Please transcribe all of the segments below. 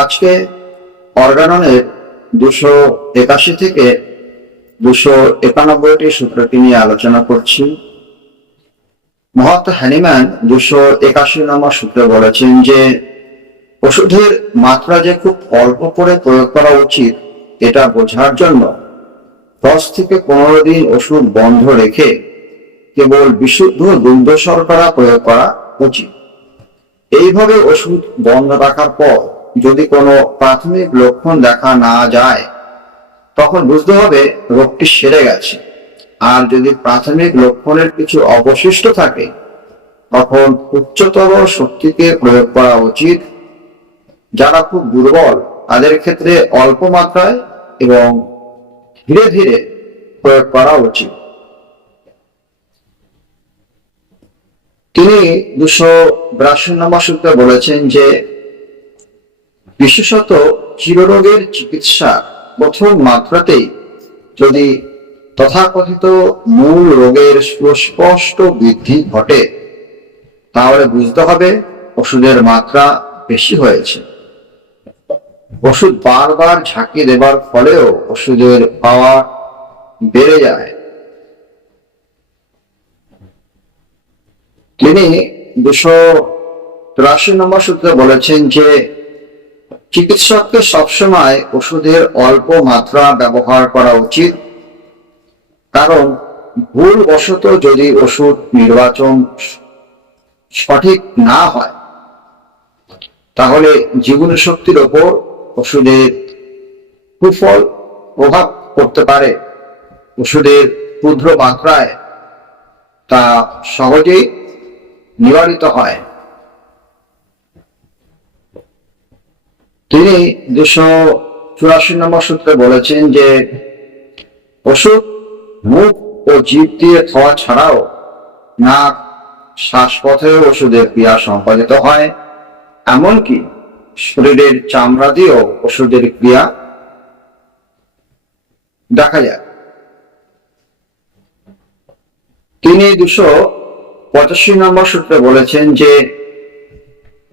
আজকে অর্গাননের 281 থেকে 291টি সূত্রটি নিয়ে আলোচনা করছি। মহাত্মা হ্যানিম্যান 281 নম্বর সূত্রে বলেছেন যে ওষুধের মাত্রা যে খুব অল্প করে প্রয়োগ করা উচিত এটা বোঝার জন্য 10 থেকে 15 দিন ওষুধ বন্ধ রেখে কেবল বিশুদ্ধ দুগ্ধ শর্করা প্রয়োগ করা উচিত। এইভাবে ওষুধ বন্ধ রাখার পর যদি কোনো প্রাথমিক লক্ষণ দেখা না যায় তখন বুঝতে হবে রোগটি সেরে গেছে। আর যদি প্রাথমিক লক্ষণের কিছু অবশিষ্ট থাকে তখন উচ্চতর শক্তিকে প্রয়োগ করা উচিত। যারা খুব দুর্বল তাদের ক্ষেত্রে অল্প মাত্রায় এবং ধীরে ধীরে প্রয়োগ করা উচিত। তিনি 282 নম্বর সূত্রে বলেছেন যে বিশেষত চিররোগের চিকিৎসা প্রথম মাত্রাতেই যদি তথাকথিত মূল রোগের সুস্পষ্ট বৃদ্ধি ঘটে তাহলে বুঝতে হবে ওষুধের মাত্রা বেশি হয়েছে। ওষুধ বারবার ঝাঁকি দেবার ফলেও ওষুধের পাওয়ার বেড়ে যায়। তিনি 283 নম্বর সূত্রে বলেছেন যে চিকিৎসককে সবসময় ওষুধের অল্প মাত্রা ব্যবহার করা উচিত, কারণ ভুলবশত যদি ওষুধ নির্বাচন সঠিক না হয় তাহলে জীবনী শক্তির ওপর ওষুধের কুফল প্রভাব পড়তে পারে। ওষুধের ক্ষুদ্র মাত্রায় তা সহজেই নিবারিত হয়। তিনি 284 নম্বর সূত্রে বলেছেন যে ওষুধ মুখ ও জিভ দিয়ে খাওয়া ছাড়াও নাক শ্বাসপথে ওষুধের ক্রিয়া সম্পাদিত হয়, এমনকি শরীরের চামড়া দিয়েও ওষুধের ক্রিয়া দেখা যায়। তিনি 285 নম্বর সূত্রে বলেছেন যে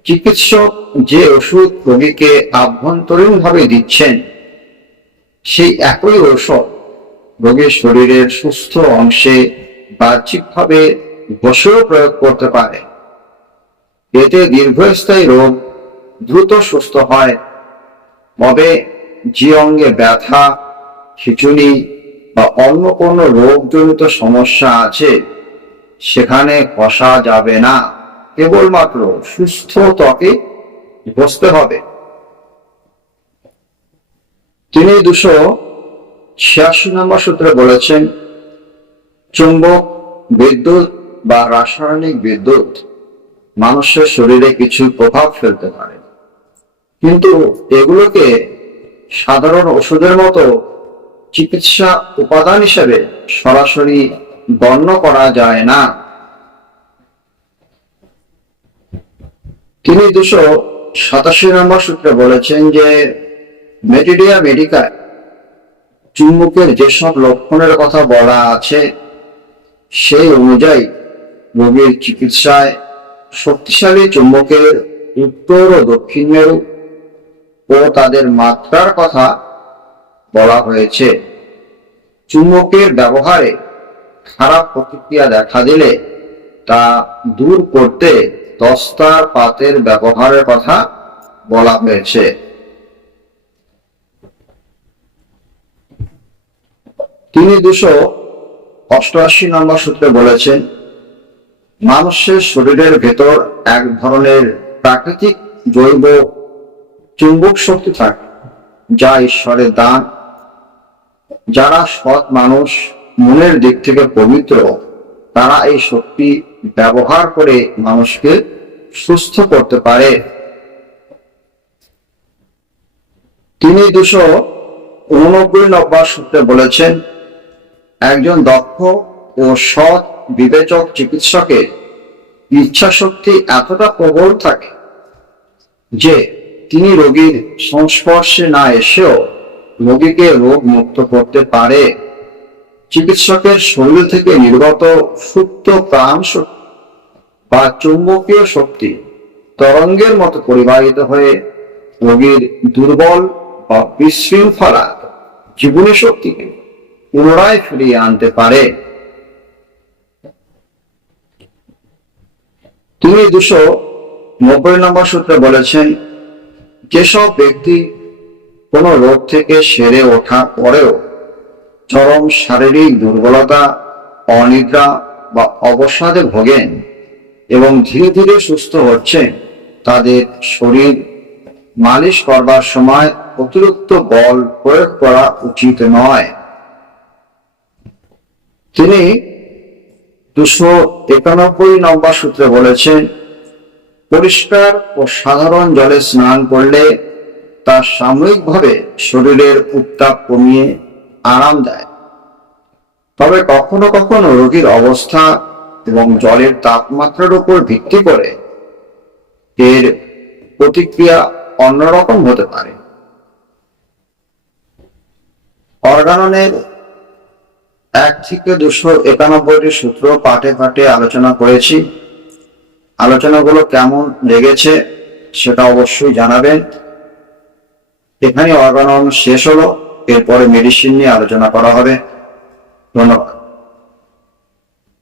চিকিৎসক যে ওষুধ রোগীকে আভ্যন্তরীণ ভাবে দিচ্ছেন সেই একই ঔষধ রোগীর শরীরের সুস্থ অংশে বাহ্যিকভাবে বসেও প্রয়োগ করতে পারে। এতে দীর্ঘস্থায়ী রোগ দ্রুত সুস্থ হয়। তবে যে অঙ্গে ব্যথা, খিঁচুনি বা অন্য কোনো রোগজনিত সমস্যা আছে সেখানে কষা যাবে না, কেবলমাত্র সুস্থ ত্বকে বসতে হবে। তিনি 286 নম্বর সূত্রে বলেছেন চুম্বক বিদ্যুৎ বা রাসায়নিক বিদ্যুৎ মানুষের শরীরে কিছু প্রভাব ফেলতে পারে, কিন্তু এগুলোকে সাধারণ ওষুধের মতো চিকিৎসা উপাদান হিসেবে সরাসরি গণ্য করা যায় না। তিনি 287 নম্বর সূত্রে বলেছেন যে মেডিডিয়া মেডিকা চুম্বকের যেসব লক্ষণের কথা বলা আছে সেই অনুযায়ী রোগীর চিকিৎসায় শক্তিশালী চুম্বকের উত্তর ও দক্ষিণ মেরু ও তাদের মাত্রার কথা বলা হয়েছে। চুম্বকের ব্যবহারে খারাপ প্রতিক্রিয়া দেখা দিলে তা দূর করতে দস্তার পাতের ব্যবহারের কথা বলা হয়েছে। তিনি 288 নম্বর সূত্রে বলেছেন মানুষের শরীরের ভেতর এক ধরনের প্রাকৃতিক জৈব চুম্বক শক্তি থাকে যা ঈশ্বরের দান। যারা সৎ মানুষ, মনের দিক থেকে পবিত্র, তারা এই শক্তি ব্যবহার করে মানুষকে সুস্থ করতে পারে। তিনি 289 নম্বর সূত্রে বলেছেন একজন দক্ষ ও সৎ বিবেচক চিকিৎসকের ইচ্ছা শক্তি এতটা প্রবল থাকে যে তিনি রোগীর সংস্পর্শে না এসেও রোগীকে রোগ মুক্ত করতে পারে। চিকিৎসকের শরীর থেকে নির্গত সুপ্ত প্রাণ শক্তি বা চুম্বকীয় শক্তি তরঙ্গের মতো পরিবাহিত হয়ে রোগীর দুর্বল বা বিশৃঙ্খলা জীবনী শক্তিকে পুনরায় ফিরিয়ে আনতে পারে। তিনি 290 নম্বর সূত্রে বলেছেন, যেসব ব্যক্তি কোনো রোগ থেকে সেরে ওঠার পরেও চরম শারীরিক দুর্বলতা, অনিদ্রা বা অবসাদে ভোগেন এবং ধীরে ধীরে সুস্থ হচ্ছেন, তাদের শরীর মালিশ করবার সময় অতিরিক্ত বল প্রয়োগ করা উচিত নয়। তিনি 291 নম্বর সূত্রে বলেছেন, পরিষ্কার ও সাধারণ জলে স্নান করলে তা সাময়িকভাবে শরীরের উত্তাপ কমিয়ে আরাম দেয়, তবে কখনো কখনো রোগীর অবস্থা এবং জলের তাপমাত্রার উপর ভিত্তি করে এর প্রতিক্রিয়া অন্যরকম হতে পারে। অর্গাননের 1 থেকে 291টি সূত্র পাঠে পাঠে আলোচনা করেছি। আলোচনাগুলো কেমন লেগেছে সেটা অবশ্যই জানাবেন। এখানে অর্গানন শেষ হলো, এরপরে মেডিসিন নিয়ে আলোচনা করা হবে। ধন্যবাদ।